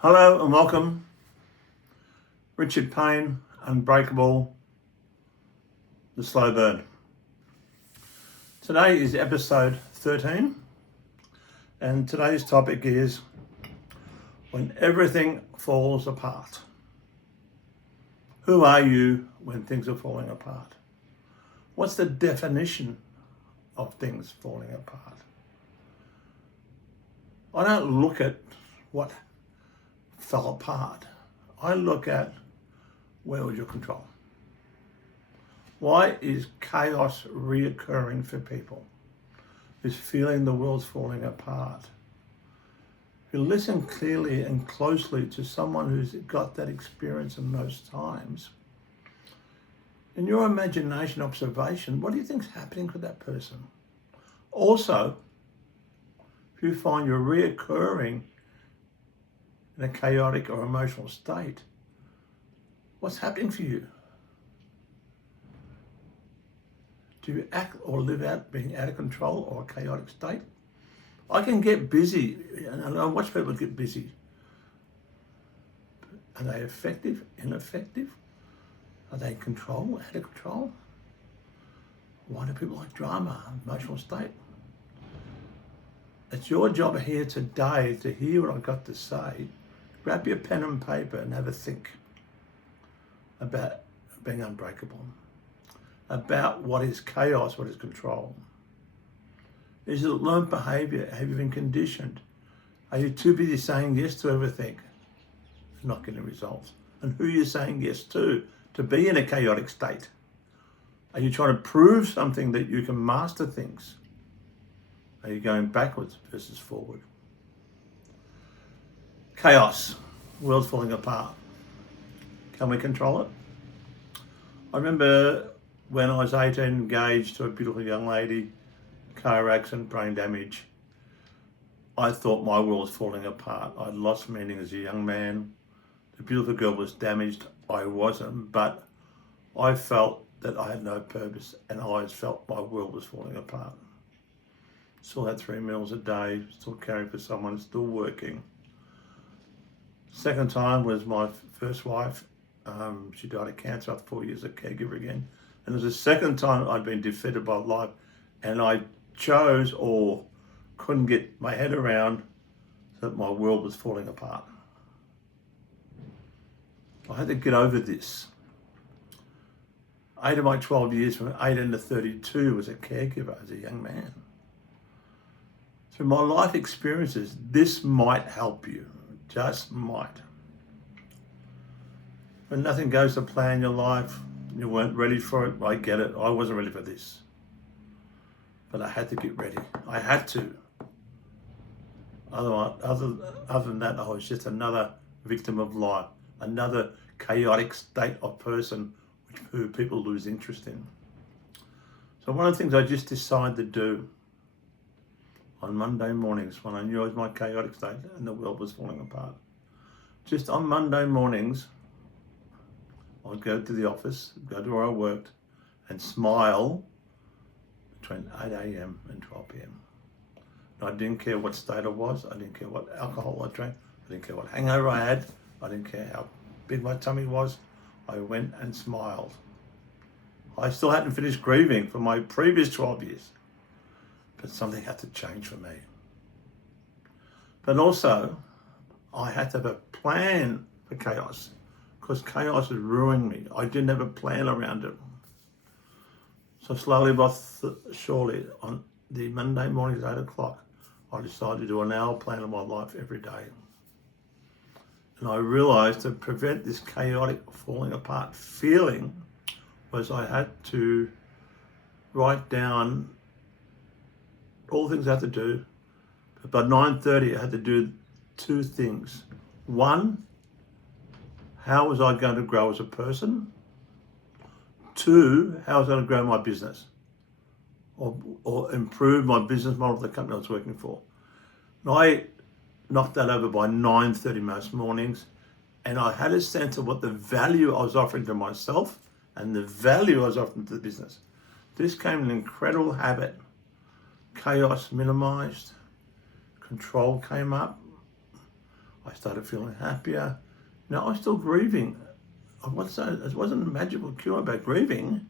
Hello and welcome. Richard Payne, Unbreakable, The Slow Burn. Today is episode 13, and today's topic is when everything falls apart. Who are you when things are falling apart? What's the definition of things falling apart? I don't look at what fell apart. I look at where was your control? Why is chaos reoccurring for people? Is feeling the world's falling apart? If you listen clearly and closely to someone who's got that experience in most times, in your imagination observation, what do you think's happening for that person? Also, if you find you're reoccurring in a chaotic or emotional state, what's happening for you? Do you act or live out being out of control or a chaotic state? I can get busy, and I watch people get busy. Are they effective, ineffective? Are they in control, out of control? Why do people like drama, emotional state? It's your job here today to hear what I've got to say. Grab your pen and paper and have a think about being unbreakable, about what is chaos, what is control. Is it learned behaviour? Have you been conditioned? Are you too busy saying yes to everything and not getting results? And who are you saying yes to be in a chaotic state? Are you trying to prove something that you can master things? Are you going backwards versus forward? Chaos, world's falling apart. Can we control it? I remember when I was 18, engaged to a beautiful young lady, car accident, brain damage. I thought my world was falling apart. I'd lost meaning as a young man. The beautiful girl was damaged. I wasn't, but I felt that I had no purpose, and I always felt my world was falling apart. Still had 3 meals a day, still caring for someone, still working. Second time was my first wife. She died of cancer after 4 years of caregiver again. And it was the second time I'd been defeated by life, and I chose or couldn't get my head around that my world was falling apart. I had to get over this. 8 of my 12 years from 18 to 32 was a caregiver as a young man. Through my life experiences, this might help you, just might. When nothing goes to plan in your life, you weren't ready for it, I get it. I wasn't ready for this. But I had to get ready. I had to. Other than that, I was just another victim of life, another chaotic state of person who people lose interest in. So one of the things I just decided to do on Monday mornings when I knew I was in my chaotic state and the world was falling apart, just on Monday mornings, I'd go to the office, go to where I worked, and smile between 8 a.m. and 12 p.m. I didn't care what state I was. I didn't care what alcohol I drank. I didn't care what hangover I had. I didn't care how big my tummy was. I went and smiled. I still hadn't finished grieving for my previous 12 years, but something had to change for me. But also, I had to have a plan for chaos, because chaos has ruined me. I didn't have a plan around it. So slowly but surely, on the Monday mornings at 8 o'clock, I decided to do an hour plan of my life every day. And I realized to prevent this chaotic falling apart feeling was I had to write down all the things I had to do. But by 9:30, I had to do 2 things. One, how was I going to grow as a person? 2, how was I going to grow my business or improve my business model of the company I was working for? And I knocked that over by 9:30 most mornings, and I had a sense of what the value I was offering to myself and the value I was offering to the business. This came an incredible habit. Chaos minimized, control came up. I started feeling happier. Now, I was still grieving. It wasn't a magical cure about grieving,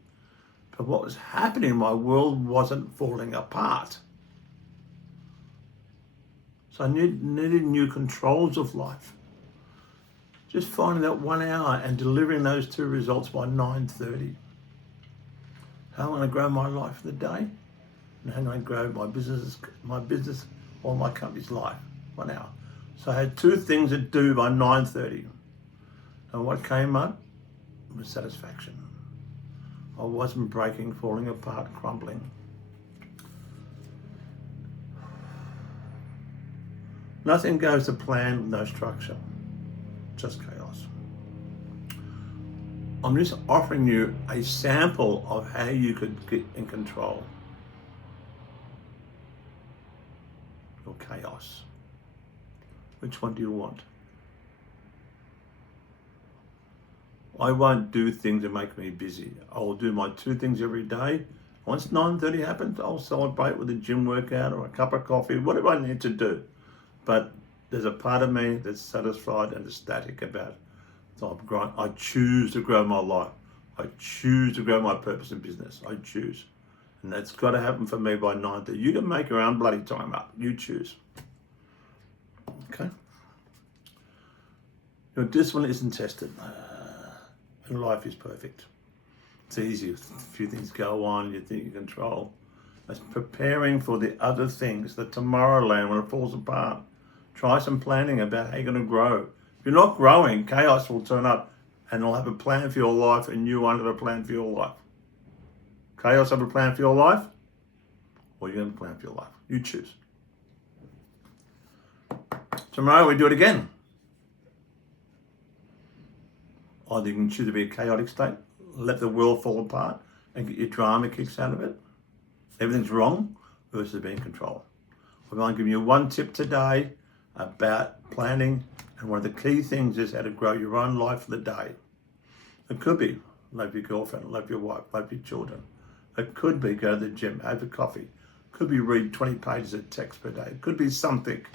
but what was happening, my world wasn't falling apart. So I needed new controls of life. Just finding that 1 hour and delivering those 2 results by 9:30. How am I going to grow my life for the day? And how am I going to grow my business or my company's life? 1 hour. So I had 2 things to do by 9:30. And what came up was satisfaction. I wasn't breaking, falling apart, crumbling. Nothing goes to plan with no structure, just chaos. I'm just offering you a sample of how you could get in control your chaos. Which one do you want? I won't do things that make me busy. I will do my 2 things every day. Once 9:30 happens, I'll celebrate with a gym workout or a cup of coffee, whatever I need to do. But there's a part of me that's satisfied and ecstatic about it. So I choose to grow my life. I choose to grow my purpose in business. I choose. And that's got to happen for me by 9:30. You can make your own bloody time up. You choose. Okay? Your discipline isn't tested. And life is perfect. It's easy. A few things go on, you think you control. It's preparing for the other things, the Tomorrowland when it falls apart. Try some planning about how you're going to grow. If you're not growing, chaos will turn up and it'll have a plan for your life and you won't have a plan for your life. Chaos have a plan for your life or you have a plan for your life. You choose. Tomorrow we do it again. Either you can choose to be a chaotic state, let the world fall apart and get your drama kicks out of it. Everything's wrong versus being in control. I'm going to give you 1 tip today about planning, and one of the key things is how to grow your own life for the day. It could be love your girlfriend, love your wife, love your children. It could be go to the gym, have a coffee. It could be read 20 pages of text per day. It could be something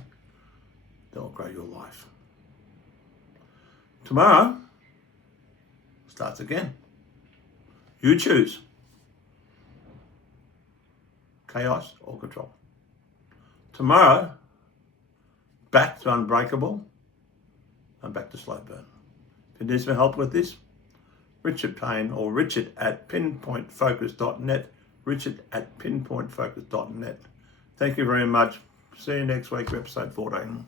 that will grow your life. Tomorrow starts again. You choose. Chaos or control. Tomorrow, back to unbreakable and back to slow burn. If you need some help with this, Richard Payne or richard@pinpointfocus.net, richard@pinpointfocus.net. Thank you very much. See you next week for episode 14.